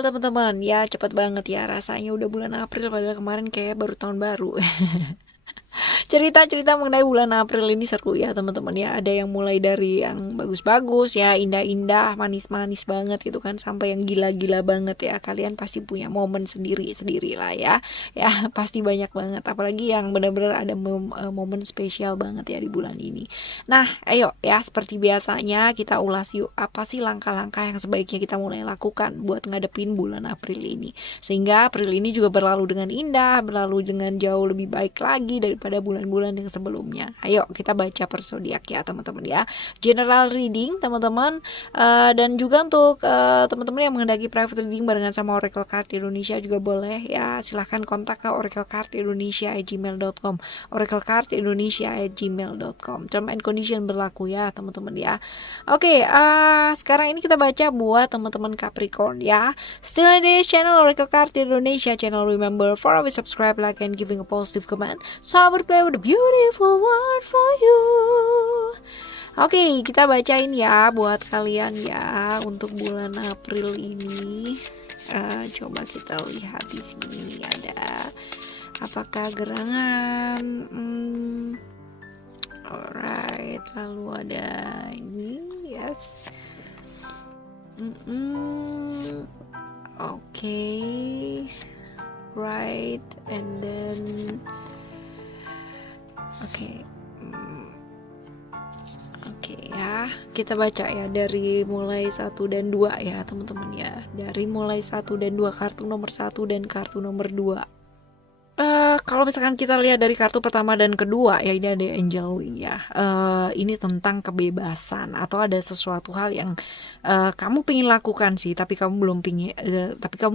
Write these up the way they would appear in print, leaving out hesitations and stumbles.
April teman-teman. Ya cepet banget ya, rasanya udah bulan April padahal kemarin kayak baru tahun baru. Cerita-cerita mengenai bulan April ini seru ya teman-teman ya. Ada yang mulai dari yang bagus-bagus ya, indah-indah, manis-manis banget gitu kan, sampai yang gila-gila banget ya. Kalian pasti punya momen sendiri-sendiri lah ya. Ya pasti banyak banget. Apalagi yang benar-benar ada momen spesial banget ya di bulan ini. Nah ayo ya, seperti biasanya kita ulas yuk, apa sih langkah-langkah yang sebaiknya kita mulai lakukan buat ngadepin bulan April ini, sehingga April ini juga berlalu dengan indah, berlalu dengan jauh lebih baik lagi daripada bulan-bulan yang sebelumnya. Ayo kita baca per zodiak ya teman-teman ya. General reading teman-teman. Dan juga untuk teman-teman yang menghendaki private reading barengan sama Oracle Card Indonesia juga boleh ya. Silahkan kontak ke oraclecardindonesia@gmail.com, oraclecardindonesia@gmail.com. Term and condition berlaku ya teman-teman ya. Oke, sekarang ini kita baca buat teman-teman Capricorn ya. Still in this channel Oracle Card Indonesia channel. Remember for always subscribe, like, and giving a positive comment. So I will play with a beautiful word for you. Oke, kita bacain ya buat kalian ya untuk bulan April ini. Coba kita lihat di sini ada apakah gerangan. Alright, lalu ada ini, yes. Okay, right, and then Oke, ya, kita baca ya dari mulai 1 dan 2 ya teman-teman ya. Dari mulai 1 dan 2, kartu nomor 1 dan kartu nomor 2. Kalau misalkan kita lihat dari kartu pertama dan kedua ya, ini ada Angel Wing ya. Ini tentang kebebasan atau ada sesuatu hal yang kamu pingin lakukan sih, tapi kamu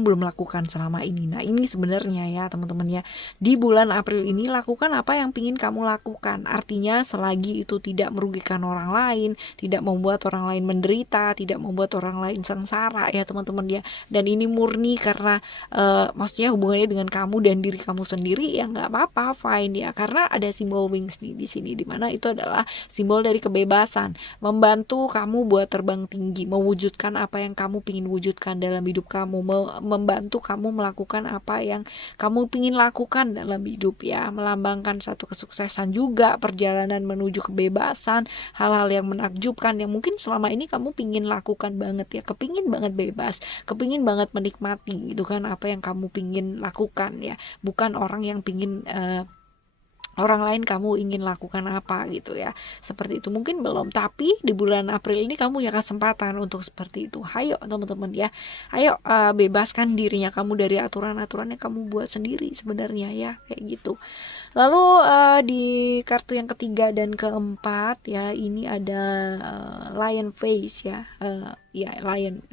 belum lakukan selama ini. Nah ini sebenarnya ya teman-teman ya, di bulan April ini lakukan apa yang pingin kamu lakukan. Artinya selagi itu tidak merugikan orang lain, tidak membuat orang lain menderita, tidak membuat orang lain sengsara ya teman-teman ya. Dan ini murni karena maksudnya hubungannya dengan kamu dan diri kamu sendiri, ya nggak apa-apa, fine ya, karena ada simbol wings nih di sini, dimana itu adalah simbol dari kebebasan, membantu kamu buat terbang tinggi, mewujudkan apa yang kamu pingin wujudkan dalam hidup kamu, membantu kamu melakukan apa yang kamu pingin lakukan dalam hidup ya, melambangkan satu kesuksesan juga, perjalanan menuju kebebasan, hal-hal yang menakjubkan yang mungkin selama ini kamu pingin lakukan banget ya, kepingin banget bebas, kepingin banget menikmati gitu kan apa yang kamu pingin lakukan ya, bukan orang yang pingin orang lain kamu ingin lakukan apa gitu ya, seperti itu. Mungkin belum, tapi di bulan April ini kamu punya kesempatan untuk seperti itu. Ayo teman-teman ya, ayo bebaskan dirinya kamu dari aturan-aturan yang kamu buat sendiri sebenarnya ya, kayak gitu. Lalu di kartu yang ketiga dan keempat ya, ini ada lion face ya, lion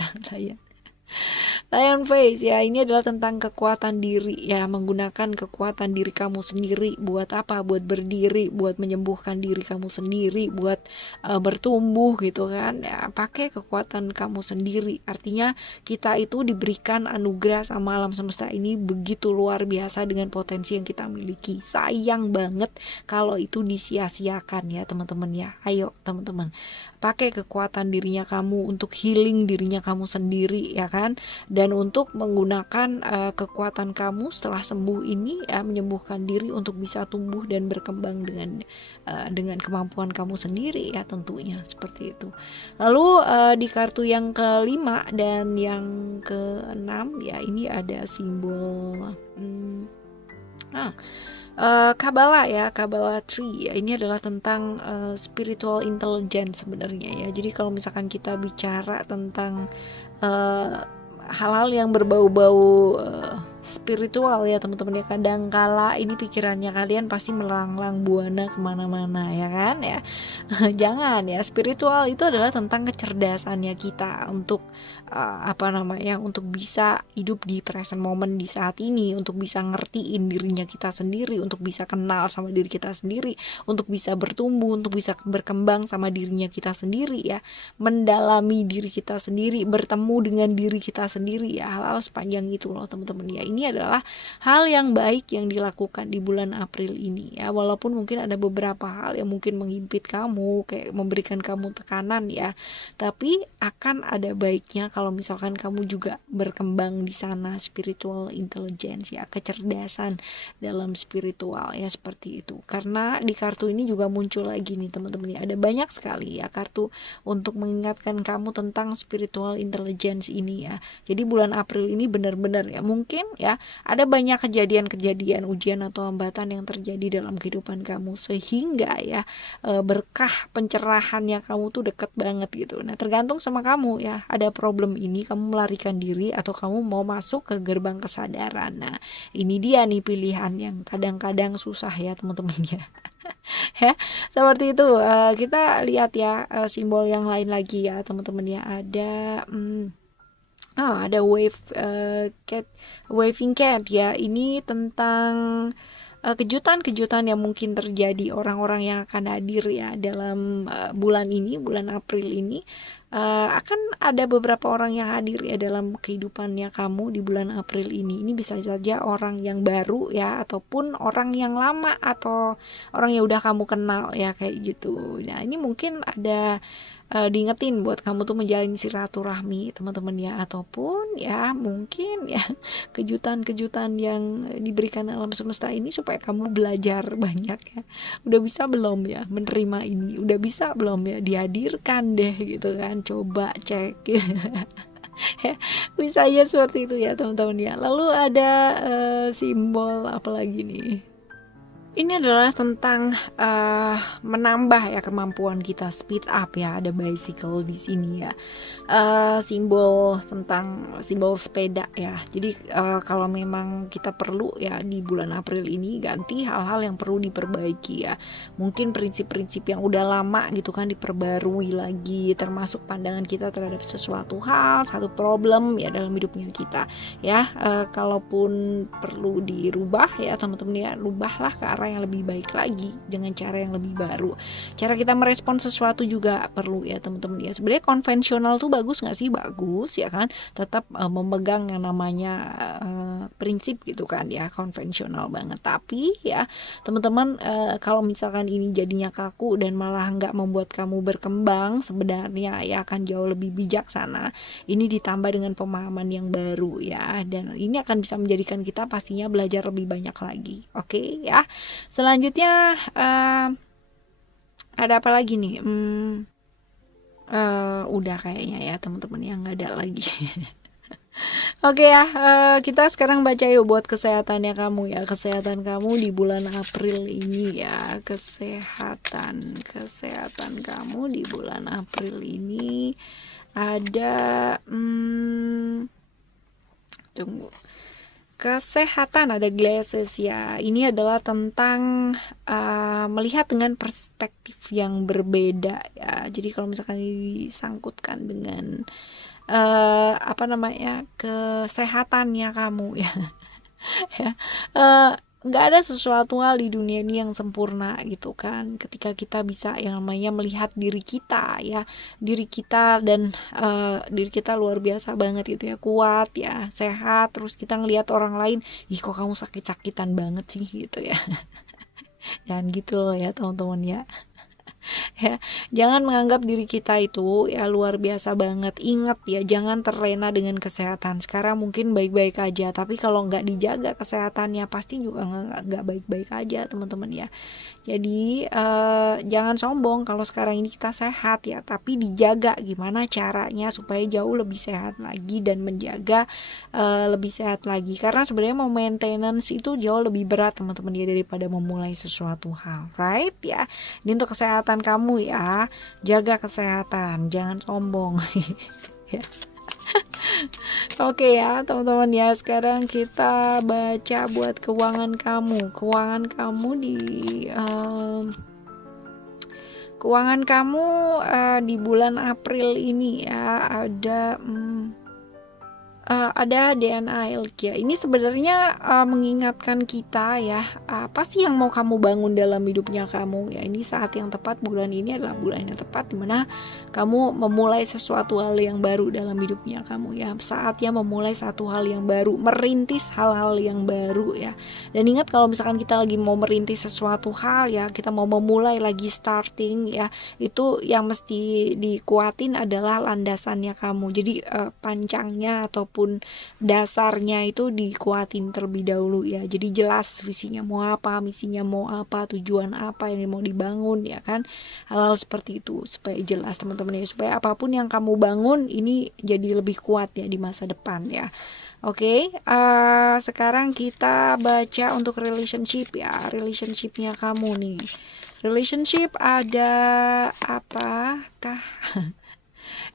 Lion face ya, ini adalah tentang kekuatan diri ya, menggunakan kekuatan diri kamu sendiri buat apa? Buat berdiri, buat menyembuhkan diri kamu sendiri, buat bertumbuh gitu kan ya, pakai kekuatan kamu sendiri. Artinya kita itu diberikan anugerah sama alam semesta ini begitu luar biasa dengan potensi yang kita miliki. Sayang banget kalau itu disia-siakan ya teman-teman ya. Ayo teman-teman, pakai kekuatan dirinya kamu untuk healing dirinya kamu sendiri ya kan, dan untuk menggunakan kekuatan kamu setelah sembuh ini ya, menyembuhkan diri untuk bisa tumbuh dan berkembang dengan kemampuan kamu sendiri ya tentunya, seperti itu. Lalu di kartu yang kelima dan yang keenam ya, ini ada simbol Kabbalah ya, Kabbalah Tree ya, ini adalah tentang spiritual intelligence sebenarnya ya. Jadi kalau misalkan kita bicara tentang hal-hal yang berbau-bau spiritual ya teman-teman ya, kadang kala ini pikirannya kalian pasti melanglang buana kemana-mana ya kan ya. Jangan ya, spiritual itu adalah tentang kecerdasannya kita untuk untuk bisa hidup di present moment di saat ini, untuk bisa ngertiin dirinya kita sendiri, untuk bisa kenal sama diri kita sendiri, untuk bisa bertumbuh, untuk bisa berkembang sama dirinya kita sendiri ya, mendalami diri kita sendiri, bertemu dengan diri kita sendiri ya, hal-hal sepanjang itu loh teman-teman ya. ini adalah hal yang baik yang dilakukan di bulan April ini ya. Walaupun mungkin ada beberapa hal yang mungkin menghimpit kamu, kayak memberikan kamu tekanan ya. Tapi akan ada baiknya kalau misalkan kamu juga berkembang di sana, spiritual intelligence ya, kecerdasan dalam spiritual ya, seperti itu. Karena di kartu ini juga muncul lagi nih teman-teman ya, ada banyak sekali ya kartu untuk mengingatkan kamu tentang spiritual intelligence ini ya. Jadi bulan April ini benar-benar ya, mungkin ya ada banyak kejadian-kejadian, ujian atau hambatan yang terjadi dalam kehidupan kamu, sehingga ya berkah pencerahannya kamu tuh deket banget gitu. Nah tergantung sama kamu ya, ada problem ini kamu melarikan diri atau kamu mau masuk ke gerbang kesadaran. Nah ini dia nih pilihan yang kadang-kadang susah ya teman-teman ya. Ya seperti itu. Kita lihat ya simbol yang lain lagi ya teman-teman ya. Ada cat, waving cat ya. Ini tentang kejutan-kejutan yang mungkin terjadi, orang-orang yang akan hadir ya dalam bulan ini, bulan April ini. Akan ada beberapa orang yang hadir ya dalam kehidupannya kamu di bulan April ini. Ini bisa saja orang yang baru ya, ataupun orang yang lama, atau orang yang udah kamu kenal ya, kayak gitu. Nah ini mungkin ada diingetin buat kamu tuh menjalin silaturahmi teman-teman ya, ataupun ya mungkin ya kejutan-kejutan yang diberikan alam semesta ini supaya kamu belajar banyak ya. Udah bisa belum ya menerima ini? Udah bisa belum ya dihadirkan deh gitu kan? Coba cek. Bisa aja seperti itu ya teman-teman ya. Lalu ada simbol apa lagi nih? Ini adalah tentang menambah ya kemampuan kita, speed up ya, ada bicycle di sini ya. Simbol tentang simbol sepeda ya. Jadi kalau memang kita perlu ya di bulan April ini ganti hal-hal yang perlu diperbaiki ya. Mungkin prinsip-prinsip yang udah lama gitu kan diperbarui lagi, termasuk pandangan kita terhadap sesuatu hal, satu problem ya dalam hidupnya kita ya. Kalaupun perlu dirubah ya teman-teman ya, rubahlah ke arah yang lebih baik lagi dengan cara yang lebih baru. Cara kita merespon sesuatu juga perlu ya teman-teman ya. Sebenarnya konvensional tuh bagus nggak sih? Bagus ya kan, tetap memegang yang namanya prinsip gitu kan ya, konvensional banget. Tapi ya teman-teman, kalau misalkan ini jadinya kaku dan malah nggak membuat kamu berkembang, sebenarnya ya akan jauh lebih bijaksana ini ditambah dengan pemahaman yang baru ya, dan ini akan bisa menjadikan kita pastinya belajar lebih banyak lagi. Oke ya. Selanjutnya ada apa lagi nih? Udah kayaknya ya teman-teman, yang nggak ada lagi. Oke ya, kita sekarang baca yuk buat kesehatannya kamu ya. Kesehatan kamu di bulan April ini ya. Kesehatan kamu di bulan April ini ada tunggu. Kesehatan ada glasses ya. Ini adalah tentang melihat dengan perspektif yang berbeda ya. Jadi kalau misalkan disangkutkan dengan kesehatannya kamu ya. Ya. Nggak ada sesuatu hal di dunia ini yang sempurna gitu kan. Ketika kita bisa yang namanya melihat diri kita ya, diri kita dan diri kita luar biasa banget gitu ya, kuat ya, sehat, terus kita ngelihat orang lain, ih kok kamu sakit-sakitan banget sih gitu ya. Dan gitu loh ya teman-teman ya. Ya, jangan menganggap diri kita itu ya luar biasa banget. Ingat ya, jangan terlena dengan kesehatan. Sekarang mungkin baik-baik aja, tapi kalau nggak dijaga kesehatannya pasti juga nggak baik-baik aja teman-teman ya. Jadi jangan sombong kalau sekarang ini kita sehat ya, tapi dijaga gimana caranya supaya jauh lebih sehat lagi dan menjaga lebih sehat lagi. Karena sebenarnya mau maintenance itu jauh lebih berat teman-teman ya daripada memulai sesuatu hal, right ya. Ini untuk kesehatan kamu ya, jaga kesehatan, jangan sombong. Ya. Oke ya teman-teman ya, sekarang kita baca buat keuangan kamu. Keuangan kamu di bulan April ini ya, ada ada DNA Elkia. Ini sebenarnya mengingatkan kita ya, apa sih yang mau kamu bangun dalam hidupnya kamu ya. Ini saat yang tepat, bulan ini adalah bulan yang tepat dimana kamu memulai sesuatu hal yang baru dalam hidupnya kamu ya. Saatnya memulai satu hal yang baru, merintis hal-hal yang baru ya. Dan ingat, kalau misalkan kita lagi mau merintis sesuatu hal ya, kita mau memulai lagi, starting ya, itu yang mesti dikuatin adalah landasannya kamu. Jadi pancangnya ataupun dasarnya itu dikuatin terlebih dahulu ya. Jadi jelas visinya mau apa, misinya mau apa, tujuan apa yang mau dibangun ya kan. Hal-hal seperti itu supaya jelas teman-teman ya, supaya apapun yang kamu bangun ini jadi lebih kuat ya di masa depan ya. Oke, sekarang kita baca untuk relationship ya. Relationshipnya kamu nih. Relationship ada apakah?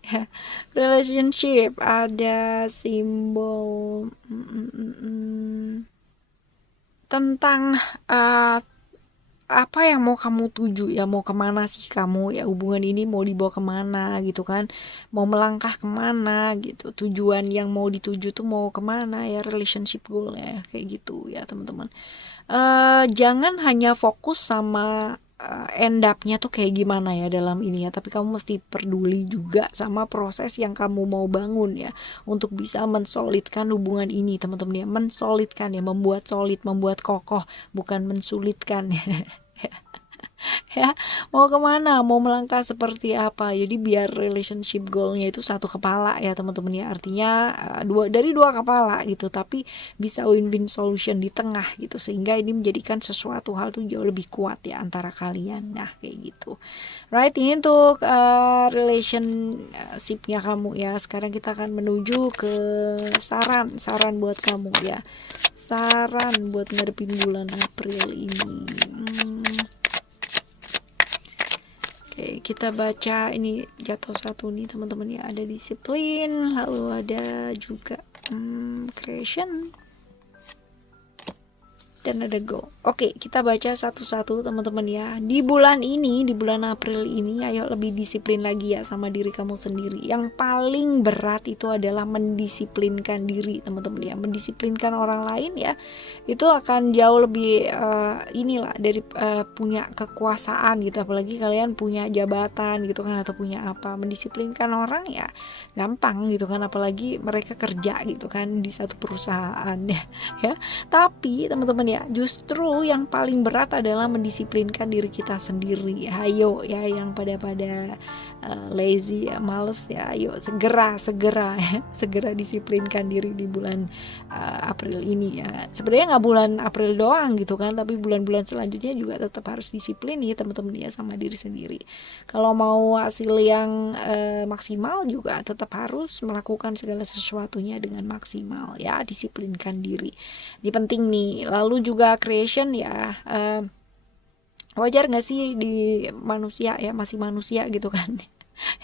Ya, relationship ada simbol tentang apa yang mau kamu tuju ya, mau kemana sih kamu ya, hubungan ini mau dibawa kemana gitu kan, mau melangkah kemana gitu, tujuan yang mau dituju tuh mau kemana ya, relationship goal ya, kayak gitu ya teman-teman. Jangan hanya fokus sama end up-nya tuh kayak gimana ya dalam ini ya, tapi kamu mesti peduli juga sama proses yang kamu mau bangun ya, untuk bisa mensolidkan hubungan ini teman-teman ya, mensolidkan ya, membuat solid, membuat kokoh, bukan mensulitkan ya. Ya, mau kemana, mau melangkah seperti apa, jadi biar relationship goalnya itu satu kepala ya teman-teman ya, artinya dari dua kepala gitu, tapi bisa win-win solution di tengah gitu, sehingga ini menjadikan sesuatu hal tuh jauh lebih kuat ya antara kalian. Nah kayak gitu, right, ini untuk relationshipnya kamu ya. Sekarang kita akan menuju ke saran buat kamu ya, saran buat ngadepin bulan April ini. Oke, kita baca ini jatuh satu nih teman-teman ya, ada disiplin, lalu ada juga creation, dan ada go. Oke, kita baca satu-satu teman-teman ya. Di bulan ini, di bulan April ini, ayo lebih disiplin lagi ya sama diri kamu sendiri. Yang paling berat itu adalah mendisiplinkan diri teman-teman ya, mendisiplinkan orang lain ya, itu akan jauh lebih inilah dari punya kekuasaan gitu, apalagi kalian punya jabatan gitu kan, atau punya apa. Mendisiplinkan orang ya gampang gitu kan, apalagi mereka kerja gitu kan di satu perusahaan ya. Tapi teman-teman ya, justru yang paling berat adalah mendisiplinkan diri kita sendiri. Ayo ya, yang pada lazy ya, males ya, ayo segera ya, segera disiplinkan diri di bulan April ini ya. Sebenarnya nggak bulan April doang gitu kan, tapi bulan-bulan selanjutnya juga tetap harus disiplin ya teman-teman ya sama diri sendiri. Kalau mau hasil yang maksimal juga tetap harus melakukan segala sesuatunya dengan maksimal ya, disiplinkan diri. Ini penting nih. Lalu juga creation ya, wajar gak sih di manusia ya, masih manusia gitu kan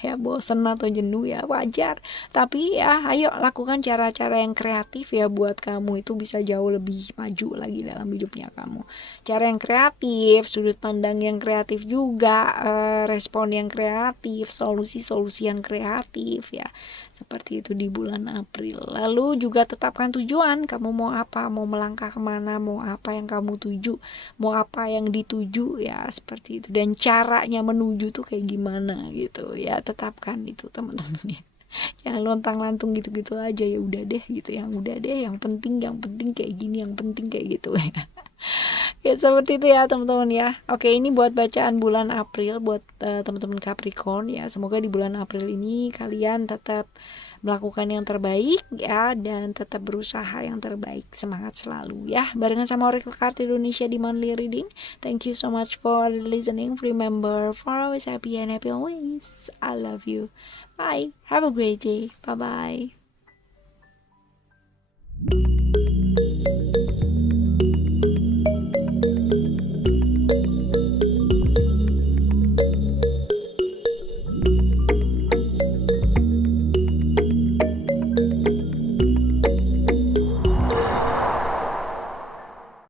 ya, bosen atau jenuh ya, wajar. Tapi ya ayo lakukan cara-cara yang kreatif ya, buat kamu itu bisa jauh lebih maju lagi dalam hidupnya kamu. Cara yang kreatif, sudut pandang yang kreatif juga, respon yang kreatif, solusi-solusi yang kreatif ya, seperti itu di bulan April. Lalu juga tetapkan tujuan, kamu mau apa, mau melangkah kemana, mau apa yang kamu tuju, mau apa yang dituju ya, seperti itu. Dan caranya menuju tuh kayak gimana gitu ya, tetapkan itu teman-teman ya. Jangan lontang-lantung gitu-gitu aja, ya udah deh gitu, yang udah deh, yang penting kayak gini, yang penting kayak gitu ya. Ya seperti itu ya teman-teman ya. Oke, ini buat bacaan bulan April buat teman-teman Capricorn ya. Semoga di bulan April ini kalian tetap melakukan yang terbaik ya, dan tetap berusaha yang terbaik. Semangat selalu ya. Barengan sama Oracle Card Indonesia di monthly reading. Thank you so much for listening. Remember, for always happy and happy always. I love you. Bye. Have a great day. Bye bye.